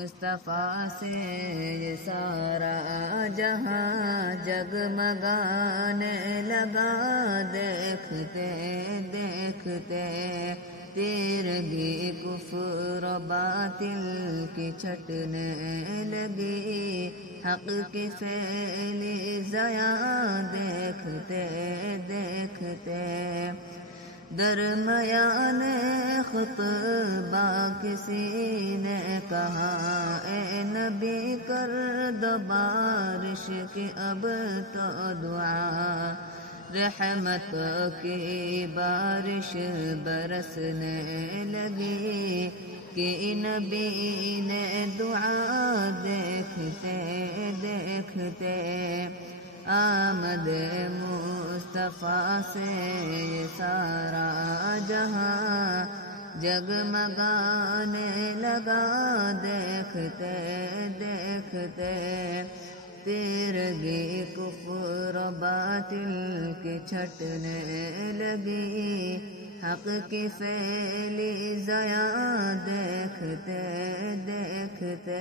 مصطفیٰ سے یہ سارا جہاں جگمگانے لگا، دیکھتے دیکھتے تیرگی کفر و باطل کی چھٹنے لگی، حق کی پھیلی ضیاء دیکھتے دیکھتے درمیان خطبہ کسی نے کہا، اے نبی کر دو بارش کی اب تو دعا، رحمت کی بارش برسنے لگی، کہ نبی نے دعا دیکھتے دیکھتے آمد مصطفیٰ سے یہ سارا جہاں جگمگانے لگا، دیکھتے دیکھتے تیرگی کفر و باطل کی چھٹنے لگی، حق کی پھیلی ضیاء دیکھتے دیکھتے